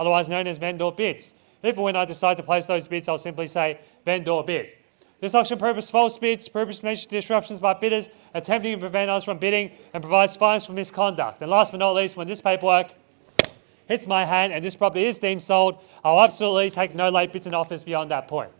otherwise known as vendor bids. If and when I decide to place those bids, I'll simply say vendor bid. This auction prohibits false bids, prohibits major disruptions by bidders, attempting to prevent us from bidding, and provides fines for misconduct. And last but not least, when this paperwork hits my hand and this property is deemed sold, I'll absolutely take no late bids and offers beyond that point.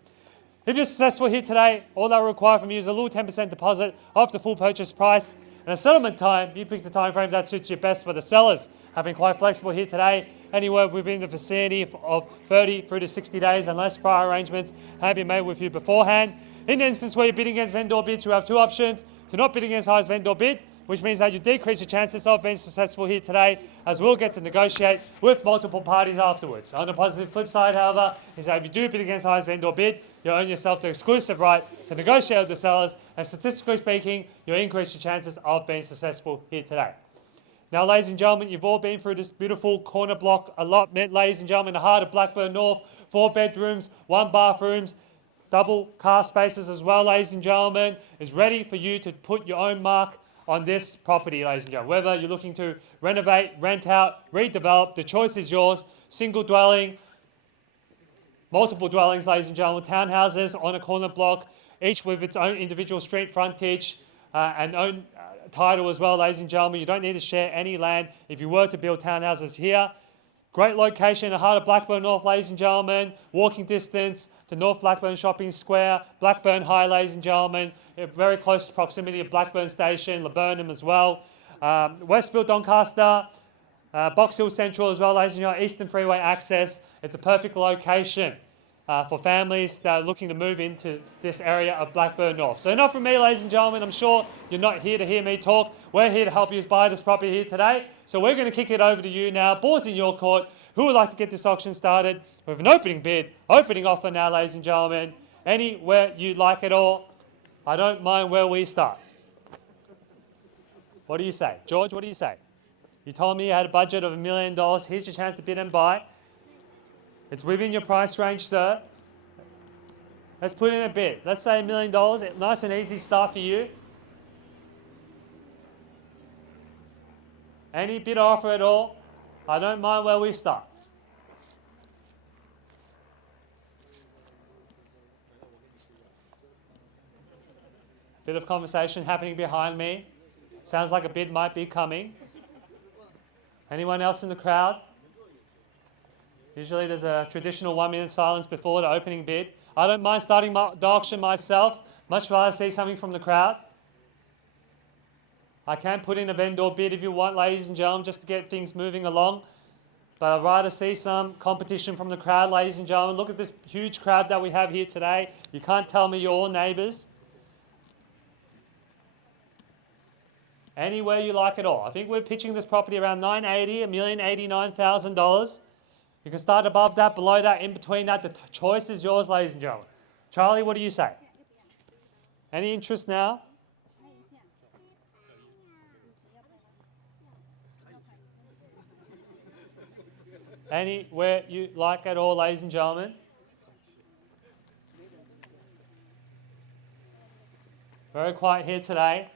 If you're successful here today, all that will require from you is a little 10% deposit of the full purchase price and a settlement time. You pick the time frame that suits you best. For the sellers have been quite flexible here today, anywhere within the vicinity of 30 through to 60 days, unless prior arrangements have been made with you beforehand. In the instance where you're bidding against vendor bids, you have two options: to not bid against the highest vendor bid, which means that you decrease your chances of being successful here today, as we'll get to negotiate with multiple parties afterwards. On the positive flip side, however, is that if you do bid against the highest vendor bid, you earn yourself the exclusive right to negotiate with the sellers, and statistically speaking, you increase your chances of being successful here today. Now, ladies and gentlemen, you've all been through this beautiful corner block allotment, ladies and gentlemen, in the heart of Blackburn North, 4 bedrooms, 1 bathrooms, double car spaces as well, ladies and gentlemen, is ready for you to put your own mark on this property, ladies and gentlemen. Whether you're looking to renovate, rent out, redevelop, the choice is yours. Single dwelling, multiple dwellings, ladies and gentlemen, townhouses on a corner block, each with its own individual street frontage and own title as well, ladies and gentlemen. You don't need to share any land if you were to build townhouses here. Great location in the heart of Blackburn North, ladies and gentlemen. Walking distance to North Blackburn Shopping Square, Blackburn High, ladies and gentlemen. Very close proximity of Blackburn Station, Laburnum as well. Westfield, Doncaster, Box Hill Central as well, ladies and gentlemen. Eastern Freeway access. It's a perfect location for families that are looking to move into this area of Blackburn North. So enough from me, ladies and gentlemen. I'm sure you're not here to hear me talk. We're here to help you buy this property here today. So we're going to kick it over to you now. Ball's in your court. Who would like to get this auction started with an opening bid, opening offer now, ladies and gentlemen? Anywhere you like it all. I don't mind where we start. What do you say? George, what do you say? You told me you had a budget of $1 million. Here's your chance to bid and buy. It's within your price range, sir. Let's put in a bid. Let's say $1 million. Nice and easy start for you. Any bid or offer at all. I don't mind where we start. Bit of conversation happening behind me. Sounds like a bid might be coming. Anyone else in the crowd? Usually there's a traditional 1-minute silence before the opening bid. I don't mind starting the auction myself. Much rather see something from the crowd. I can put in a vendor bid if you want, ladies and gentlemen, just to get things moving along. But I'd rather see some competition from the crowd, ladies and gentlemen. Look at this huge crowd that we have here today. You can't tell me you're all neighbours. Anywhere you like it all. I think we're pitching this property around $980,000, $1,089,000. You can start above that, below that, in between that. The choice is yours, ladies and gentlemen. Charlie, what do you say? Any interest now? Anywhere you like it all, ladies and gentlemen. Very quiet here today.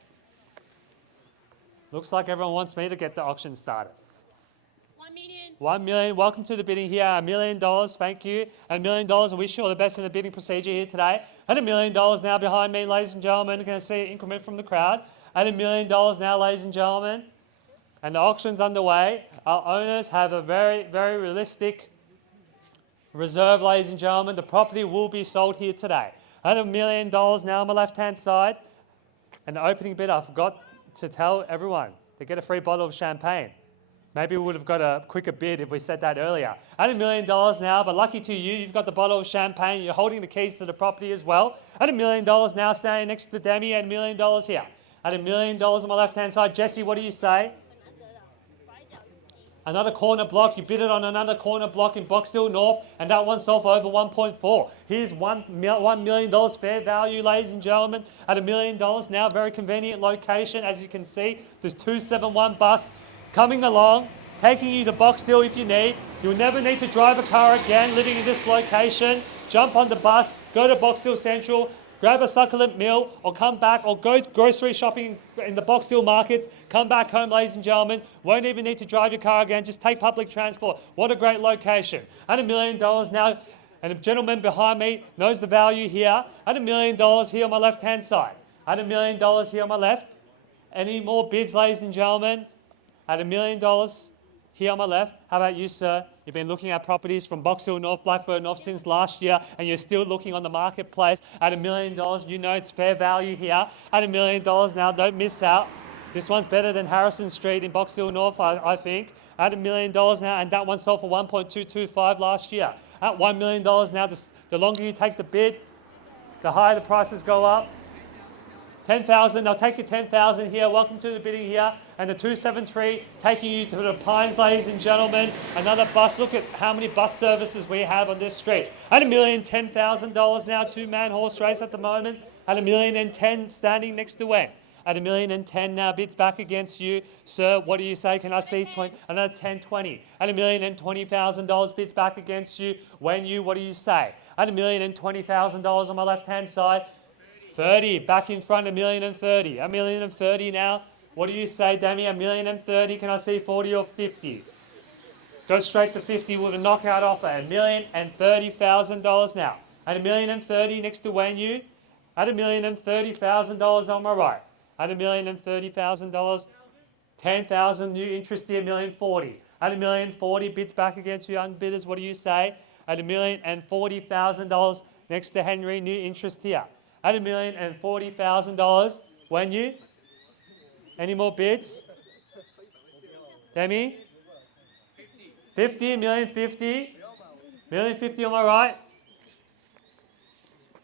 Looks like everyone wants me to get the auction started. 1 million. 1 million. Welcome to the bidding here. $1 million. Thank you. $1 million. I wish you all the best in the bidding procedure here today. And $1 million now behind me, ladies and gentlemen. You're going to see an increment from the crowd. And $1 million now, ladies and gentlemen. And the auction's underway. Our owners have a very, very realistic reserve, ladies and gentlemen. The property will be sold here today. And $1 million now on my left-hand side. And the opening bid, I forgot to tell everyone to get a free bottle of champagne. Maybe we would have got a quicker bid if we said that earlier. At $1 million now, but lucky to you, you've got the bottle of champagne. You're holding the keys to the property as well. At $1 million now, standing next to Demi, at $1 million here. At $1 million on my left-hand side. Jesse, what do you say? Another corner block. You bid it on another corner block in Box Hill North, and that one sold for over 1.4. Here's $1 million fair value, ladies and gentlemen. At $1 million now, very convenient location. As you can see, there's 271 bus coming along, taking you to Box Hill if you need. You'll never need to drive a car again living in this location. Jump on the bus, go to Box Hill Central, grab a succulent meal, or come back, or go grocery shopping in the Box Hill markets. Come back home, ladies and gentlemen. Won't even need to drive your car again. Just take public transport. What a great location. At $1 million now, and the gentleman behind me knows the value here. At $1 million here on my left-hand side. At $1 million here on my left. Any more bids, ladies and gentlemen? At $1 million here on my left. How about you, sir? You've been looking at properties from Box Hill North, Blackburn North since last year, and you're still looking on the marketplace. At $1 million, you know it's fair value here. At $1 million now, don't miss out. This one's better than Harrison Street in Box Hill North, I think. At $1 million now, and that one sold for 1.225 last year. At $1 million now, the longer you take the bid, the higher the prices go up. 10,000, I'll take your 10,000 here. Welcome to the bidding here. And the 273 taking you to the Pines, ladies and gentlemen. Another bus. Look at how many bus services we have on this street. At $1,010,000 now, two-man horse race at the moment. At $1,010,000 standing next to Wen. At $1,010,000 now, bids back against you. Sir, what do you say? Can I see another 1020? At $1,020,000 bids back against you. Wen Yu, what do you say? At $1,020,000 on my left-hand side. 30, back in front, $1,030,000. $1,030,000 now. What do you say, Demi? $1,030,000. Can I see 40 or 50? Go straight to 50 with a knockout offer. $1,030,000 now. At $1,030,000 next to Wen Yu. At $1,030,000 on my right. At $1,030,000. 10,000 new interest here. $1,040,000. At $1,040,000 bids back against you unbidders. What do you say? At $1,040,000 next to Henry. New interest here. At $1,040,000, Wen Yu? Any more bids? Demi? 50, $1,050,000. $1,050,000 on my right.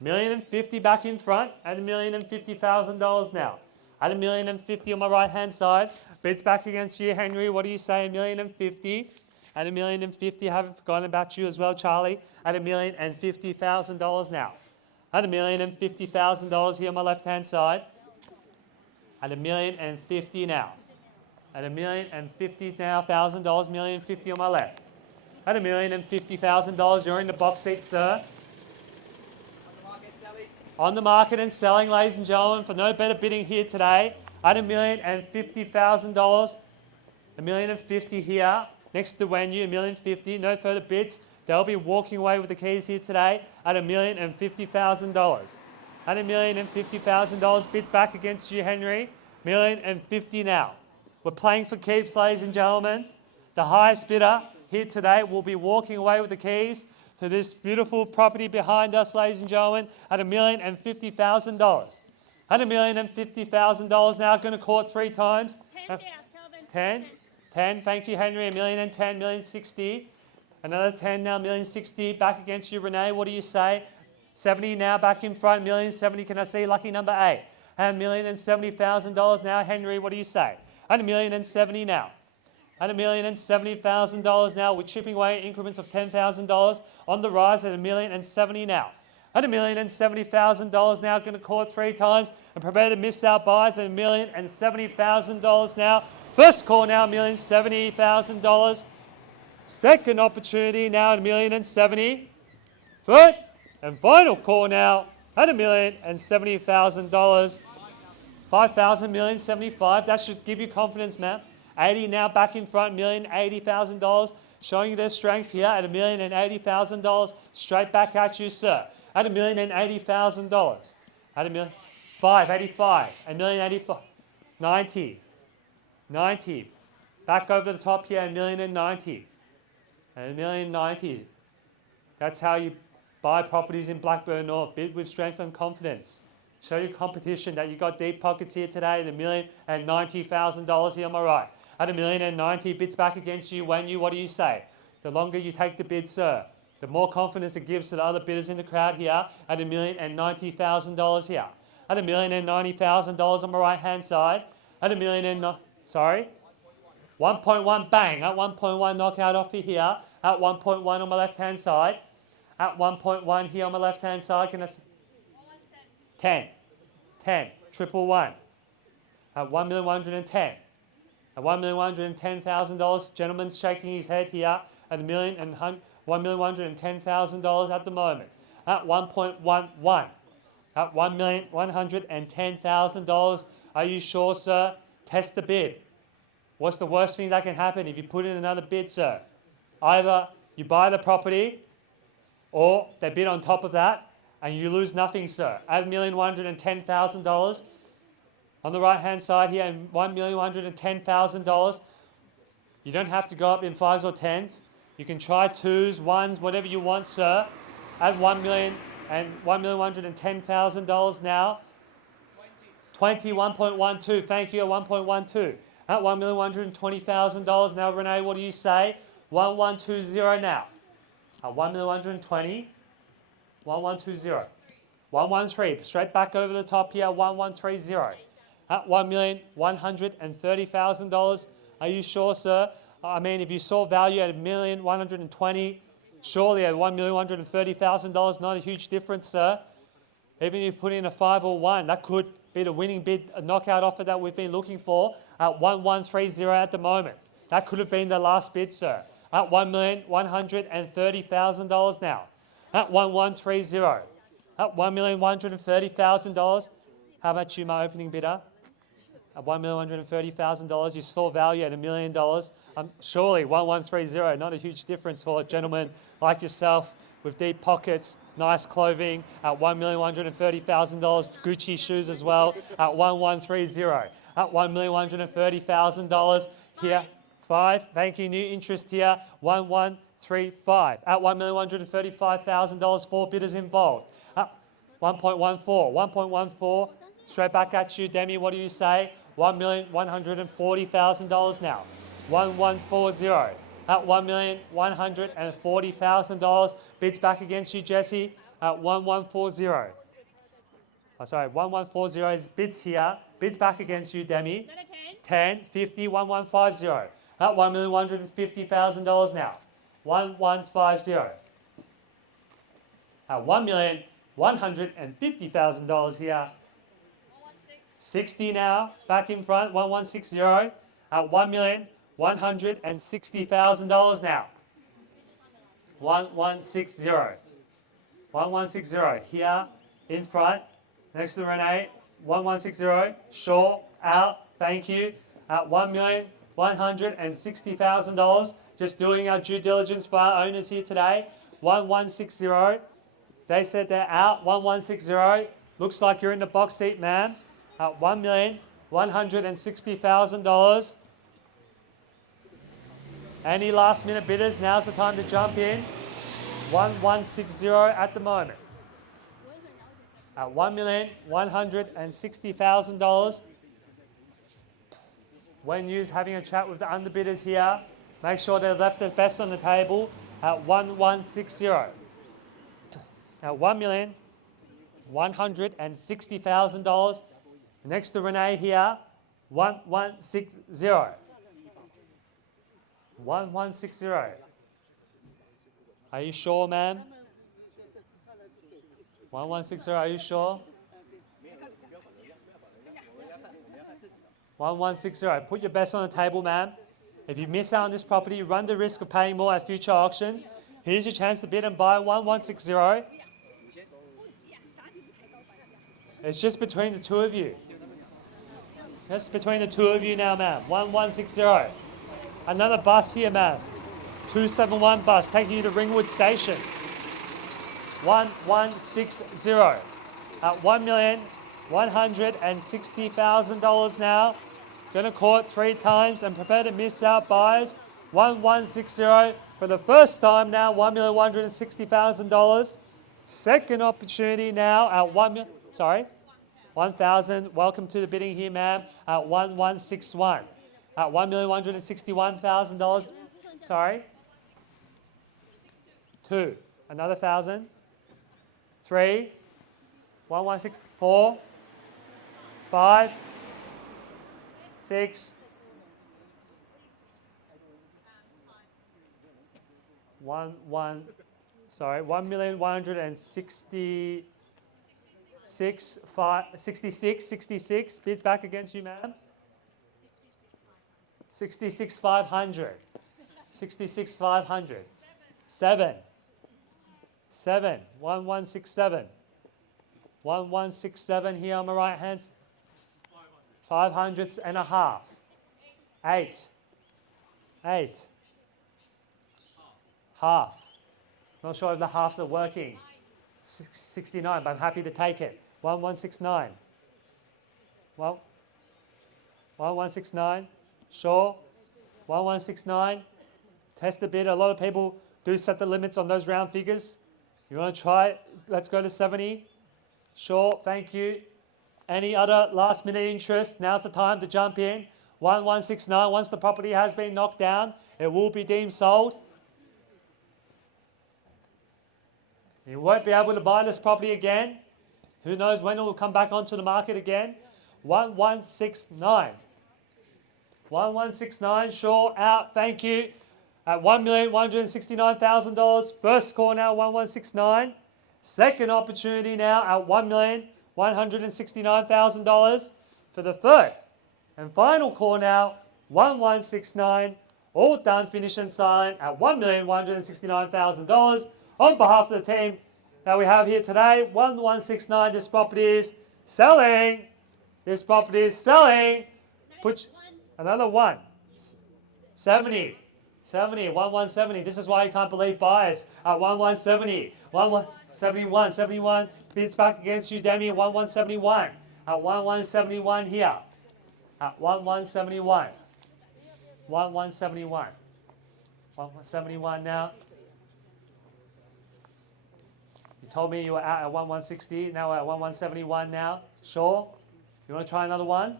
$1,050,000 back in front at $1,050,000 now. At $1,050,000 on my right hand side. Bids back against you, Henry. What do you say? $1,050,000. At $1,050,000, haven't forgotten about you as well, Charlie. At $1,050,000 now. At $1,050,000 here on my left-hand side. At $1,050,000 now. At $1,050,000 now, $1,000, $1,050,000 on my left. At $1,050,000, you're in the box seat, sir. On the market and selling, ladies and gentlemen, for no better bidding here today. At $1,050,000, $1,050,000 here. Next to Wen Yu, $1,050,000. No further bids. They'll be walking away with the keys here today at $1,050,000. At $1,050,000, bid back against you, Henry. $1,050,000 now. We're playing for keeps, ladies and gentlemen. The highest bidder here today will be walking away with the keys to this beautiful property behind us, ladies and gentlemen, at $1,050,000. At $1,050,000 now, going to court 3 times. 10 down, Kelvin. 10? 10, thank you, Henry. $1,010,000, $1,060,000. Another 10 now, $1,060,000. Back against you, Renee. What do you say? 70 now, back in front. $1,070,000. Can I see lucky number 8? And $1,070,000 now. Henry, what do you say? At $1,070,000 now. At $1,070,000 now. We're chipping away increments of $10,000 on the rise at $1,070,000 now. At $1,070,000 now. Going to court 3 times and prepare to miss out buys at $1,070,000 now. First call now, $1,070,000. Second opportunity now at $1,070,000. Third and final call now at $1,070,000. 5,000, $1,075,000. That should give you confidence, man. 80 now back in front, $1,080,000. Showing you their strength here at $1,080,000. Straight back at you, sir. At $1,080,000. At $585,000. $1,085,000. 90. 90. Back over the top here, $1,090,000. And $1,090,000. That's how you buy properties in Blackburn North. Bid with strength and confidence. Show your competition that you got deep pockets here today at $1,090,000 here on my right. At $1,090,000, bids back against you. Wen Yu, what do you say? The longer you take the bid, sir, the more confidence it gives to the other bidders in the crowd here at $1,090,000 here. At $1,090,000 on my right hand side. At sorry. 1.1 bang. At 1.1 knockout offer here. At 1.1 on my left hand side. At 1.1 here on my left hand side. Can I 10. 10. Triple one. At $1,110,000. At $1,110,000. Gentleman's shaking his head here at $1,110,000 at the moment. At 1.11. At $1,110,000. Are you sure, sir? Test the bid. What's the worst thing that can happen if you put in another bid, sir? Either you buy the property or they bid on top of that and you lose nothing, sir. At $1,110,000. On the right-hand side here, $1,110,000. You don't have to go up in 5s or 10s. You can try 2s, 1s, whatever you want, sir. At $1,110,000 now. 1.12. Thank you. At 1.12. At $1,120,000 now, Renee. What do you say? 1120 now. At 1,120. 1120. 113. Straight back over the top here. 1130. At $1,130,000. Are you sure, sir? I mean, if you saw value at $1,120,000, surely at $1,130,000, not a huge difference, sir. Even if you put in a 5 or 1, that could be the winning bid, a knockout offer that we've been looking for at 1130 at the moment. That could have been the last bid, sir. At $1,130,000 now. At 1130. At $1,130,000. How about you, my opening bidder? At $1,130,000, you saw value at $1 million. Surely 1130, not a huge difference for a gentleman like yourself with deep pockets, nice clothing. At $1,130,000, Gucci shoes as well. At 1130. At $1,130,000 here. 5. Thank you. New interest here. 1135. At $1,135,000, 4 bidders involved. At 1.14. 1.14. Straight back at you, Demi. What do you say? $1,140,000 now. 1140. At $1,140,000. Bids back against you, Jesse. At 1140. Oh, sorry, 1140 is bids here. Bids back against you, Demi. 10, 50, 1150. At $1,150,000 now. 1150. At $1,150,000 here. 60 now, back in front, 1160. At $1,160,000 now. 1160. 1160 here in front, next to Renee. 1160. Short out. Thank you. At $1,160,000. Just doing our due diligence for our owners here today. 1160. They said they're out. 1160. Looks like you're in the box seat, ma'am. At $1,160,000. Any last minute bidders? Now's the time to jump in. 1160 at the moment. At $1,160,000. Wen Yu's having a chat with the underbidders here. Make sure they've left their best on the table. At 1160. At $1,160,000. Next to Renee here, 1160. 1160. Are you sure, ma'am? 1160, are you sure? 1160. Put your best on the table, ma'am. If you miss out on this property, you run the risk of paying more at future auctions. Here's your chance to bid and buy 1160. It's just between the two of you. Just between the two of you now, ma'am. 1160. Another bus here, ma'am. 271 bus taking you to Ringwood Station. 1160. At $1,160,000 now. Gonna call it 3 times and prepare to miss out, buyers. 1160 for the first time now. $1,160,000. Second opportunity now at 1,000. Welcome to the bidding here, ma'am. At 1161. At $1,161,000. Sorry. 2. Another 1,000. 3. 1164. 4. 5. 6. 1,166. Bids back against you, ma'am. 66,500. 66,500. 7. 1167. 1167 here on my right hand. 500 and a half. 8. Half. Not sure if the halves are working. 69, but I'm happy to take it. 1169. Well, 1169. Sure. 1169. Test a bit. A lot of people do set the limits on those round figures. You want to try it? Let's go to 70. Sure. Thank you. Any other last minute interest? Now's the time to jump in. 1169. Once the property has been knocked down, it will be deemed sold. You won't be able to buy this property again. Who knows when it will come back onto the market again. 1169. 1169, sure, out, thank you. At $1,169,000. First call now, 1169. Second opportunity now at $1,169,000 for the third. And final call now, 1169. All done, finished and silent at $1,169,000. On behalf of the team that we have here today, 1169, this property is selling. This property is selling. Put another one. 70. 1170. This is why you can't believe buyers at 1170. 1171. 71 bids back against you, Demi. 1171. At 1171 here. At 1171. 1171. 1171 now. You told me you were out at 1160. Now we're at 1171 now. Sure. You want to try another one?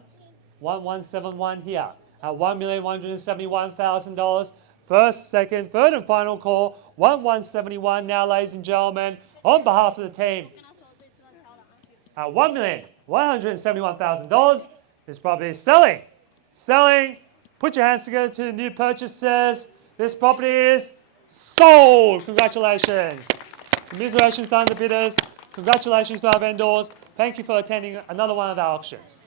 1171 here at $1,171,000. First, second, third, and final call. 1171 now, ladies and gentlemen, on behalf of the team. At $1,171,000, this property is selling. Selling. Put your hands together to the new purchasers. This property is sold. Congratulations. Commiserations to the bidders. Congratulations to our vendors. Thank you for attending another one of our auctions.